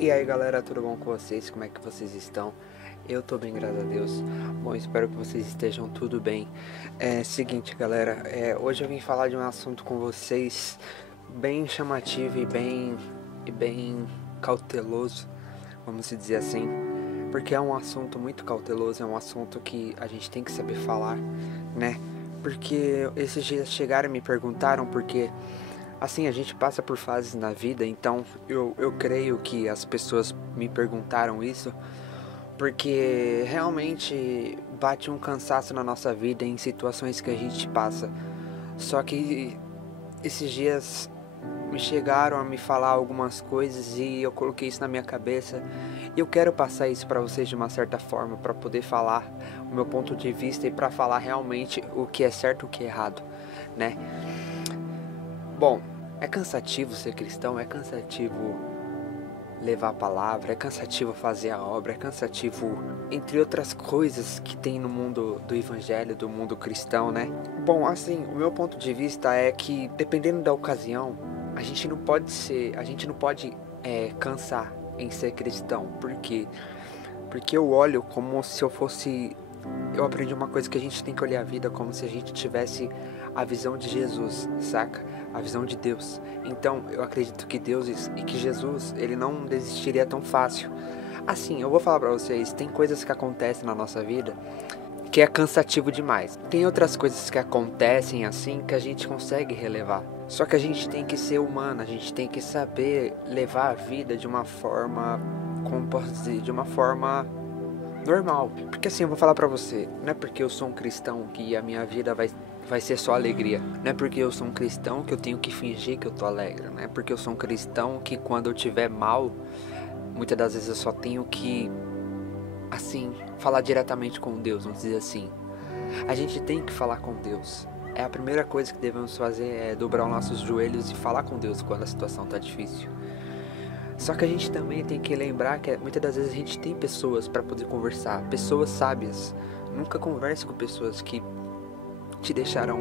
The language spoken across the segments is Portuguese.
E aí galera, tudo bom com vocês? Como é que vocês estão? Eu tô bem, graças a Deus. Bom, espero que vocês estejam tudo bem. Seguinte galera, hoje eu vim falar de um assunto com vocês bem chamativo e bem cauteloso, vamos dizer assim. Porque é um assunto muito cauteloso, é um assunto que a gente tem que saber falar, né? Porque esses dias chegaram e me perguntaram porque... Assim, a gente passa por fases na vida, então eu creio que as pessoas me perguntaram isso porque realmente bate um cansaço na nossa vida em situações que a gente passa. Só que esses dias me chegaram a me falar algumas coisas e eu coloquei isso na minha cabeça e eu quero passar isso para vocês de uma certa forma, para poder falar o meu ponto de vista e para falar realmente o que é certo e o que é errado, né? Bom, é cansativo ser cristão, é cansativo levar a palavra, é cansativo fazer a obra, é cansativo, entre outras coisas que tem no mundo do evangelho, do mundo cristão, né? Bom, assim, o meu ponto de vista é que, dependendo da ocasião, a gente não pode cansar em ser cristão. Por quê? Porque eu olho como se eu fosse... Eu aprendi uma coisa, que a gente tem que olhar a vida como se a gente tivesse a visão de Jesus, saca? A visão de Deus. Então, eu acredito que Deus e que Jesus, ele não desistiria tão fácil. Assim, eu vou falar pra vocês, tem coisas que acontecem na nossa vida que é cansativo demais. Tem outras coisas que acontecem assim que a gente consegue relevar. Só que a gente tem que ser humano, a gente tem que saber levar a vida de uma forma, como posso dizer, de uma forma normal. Porque assim, eu vou falar pra você, não é porque eu sou um cristão que a minha vida vai ser só alegria. Não é porque eu sou um cristão que eu tenho que fingir que eu tô alegre. Não é porque eu sou um cristão que quando eu tiver mal, muitas das vezes eu só tenho que, assim, falar diretamente com Deus, vamos dizer assim. A gente tem que falar com Deus. A primeira coisa que devemos fazer é dobrar os nossos joelhos e falar com Deus quando a situação tá difícil. Só que a gente também tem que lembrar que muitas das vezes a gente tem pessoas para poder conversar, pessoas sábias. Nunca converse com pessoas que te deixarão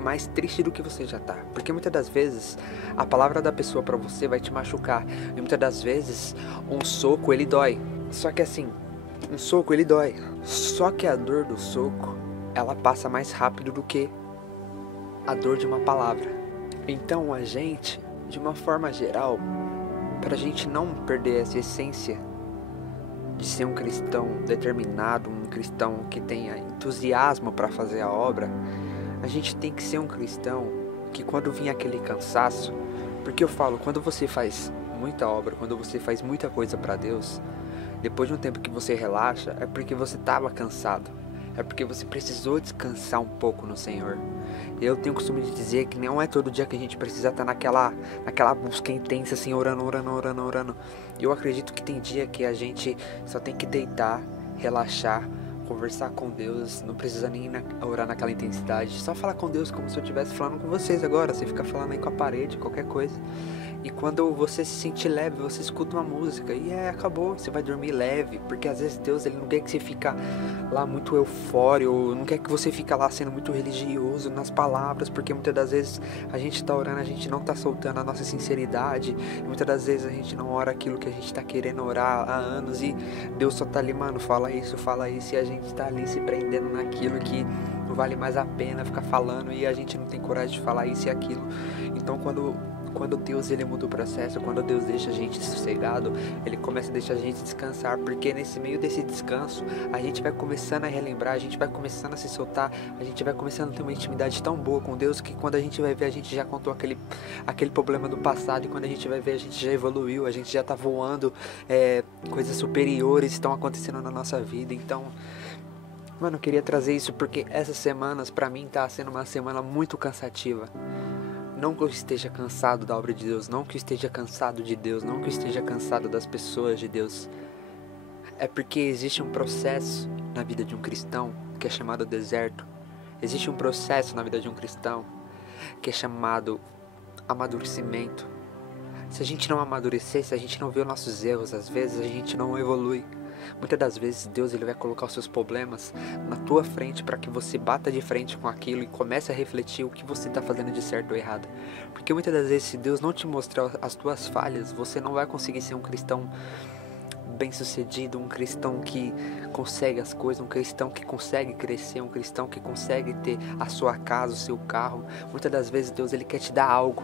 mais triste do que você já tá. Porque muitas das vezes a palavra da pessoa para você vai te machucar. E muitas das vezes um soco ele dói. Só que assim, um soco ele dói. Só que a dor do soco, ela passa mais rápido do que a dor de uma palavra. Então a gente, de uma forma geral, para a gente não perder essa essência de ser um cristão determinado, um cristão que tenha entusiasmo para fazer a obra, a gente tem que ser um cristão que quando vir aquele cansaço, porque eu falo, quando você faz muita obra, quando você faz muita coisa para Deus, depois de um tempo que você relaxa, é porque você estava cansado. É porque você precisou descansar um pouco no Senhor. Eu tenho o costume de dizer que não é todo dia que a gente precisa estar naquela busca intensa, assim, orando. Eu acredito que tem dia que a gente só tem que deitar, relaxar, conversar com Deus. Não precisa nem orar naquela intensidade. Só falar com Deus como se eu estivesse falando com vocês agora. Você fica falando aí com a parede, qualquer coisa. E quando você se sentir leve, você escuta uma música e acabou, você vai dormir leve. Porque às vezes Deus ele não quer que você fique lá muito eufórico, não quer que você fique lá sendo muito religioso nas palavras. Porque muitas das vezes a gente tá orando, a gente não tá soltando a nossa sinceridade. E muitas das vezes a gente não ora aquilo que a gente tá querendo orar há anos. E Deus só tá ali, mano, fala isso. E a gente tá ali se prendendo naquilo que não vale mais a pena ficar falando. E a gente não tem coragem de falar isso e aquilo. Então quando Deus ele muda o processo, quando Deus deixa a gente sossegado, ele começa a deixar a gente descansar, porque nesse meio desse descanso, a gente vai começando a relembrar, a gente vai começando a se soltar, a gente vai começando a ter uma intimidade tão boa com Deus, que quando a gente vai ver, a gente já contou aquele problema do passado, e quando a gente vai ver, a gente já evoluiu, a gente já tá voando, coisas superiores estão acontecendo na nossa vida. Então, mano, eu queria trazer isso porque essas semanas, pra mim, tá sendo uma semana muito cansativa. Não que eu esteja cansado da obra de Deus, não que eu esteja cansado de Deus, não que eu esteja cansado das pessoas de Deus. É porque existe um processo na vida de um cristão que é chamado deserto. Existe um processo na vida de um cristão que é chamado amadurecimento. Se a gente não amadurecer, se a gente não vê os nossos erros, às vezes a gente não evolui. Muitas das vezes Deus ele vai colocar os seus problemas na tua frente para que você bata de frente com aquilo e comece a refletir o que você está fazendo de certo ou errado. Porque muitas das vezes, se Deus não te mostrar as tuas falhas, você não vai conseguir ser um cristão bem-sucedido, um cristão que consegue as coisas, um cristão que consegue crescer, um cristão que consegue ter a sua casa, o seu carro. Muitas das vezes Deus ele quer te dar algo,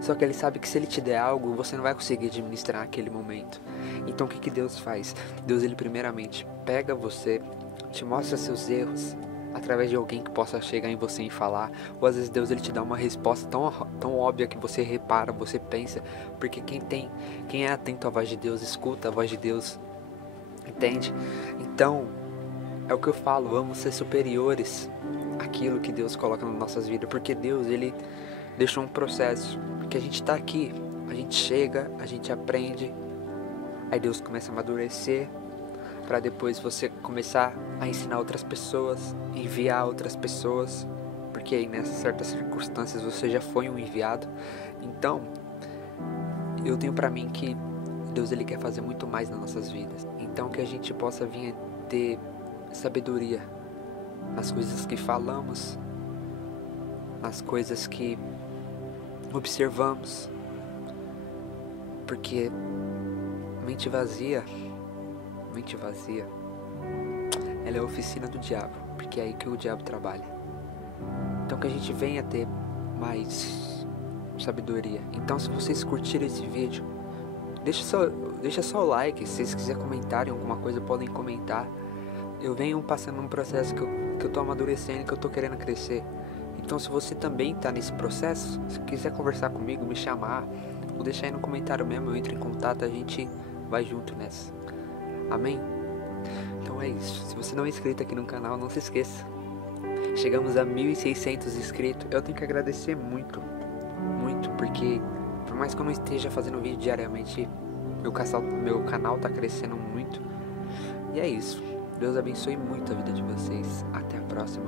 só que ele sabe que se ele te der algo, você não vai conseguir administrar aquele momento. Então o que Deus faz? Deus ele primeiramente pega você, te mostra seus erros através de alguém que possa chegar em você e falar, ou às vezes Deus ele te dá uma resposta tão óbvia que você repara, você pensa, porque quem é atento à voz de Deus, escuta a voz de Deus, entende? Então, é o que eu falo, vamos ser superiores àquilo que Deus coloca nas nossas vidas, porque Deus ele deixou um processo, porque a gente tá aqui, a gente chega, a gente aprende, aí Deus começa a amadurecer, para depois você começar a ensinar outras pessoas, enviar outras pessoas, porque aí nessas certas circunstâncias você já foi um enviado. Então, eu tenho para mim que Deus ele quer fazer muito mais nas nossas vidas. Então que a gente possa vir a ter sabedoria nas coisas que falamos, nas coisas que observamos, porque mente vazia, ela é a oficina do diabo, porque é aí que o diabo trabalha. Então que a gente venha ter mais sabedoria. Então se vocês curtiram esse vídeo, deixa só o like. Se vocês quiserem comentarem alguma coisa, podem comentar. Eu venho passando um processo que eu tô amadurecendo, que eu tô querendo crescer. Então se você também tá nesse processo, se quiser conversar comigo, me chamar, ou deixar aí no comentário mesmo, eu entro em contato, a gente vai junto nessa. Amém? Então é isso. Se você não é inscrito aqui no canal, não se esqueça. Chegamos a 1.600 inscritos. Eu tenho que agradecer muito, porque por mais que eu não esteja fazendo vídeo diariamente, meu canal tá crescendo muito. E é isso. Deus abençoe muito a vida de vocês. Até a próxima.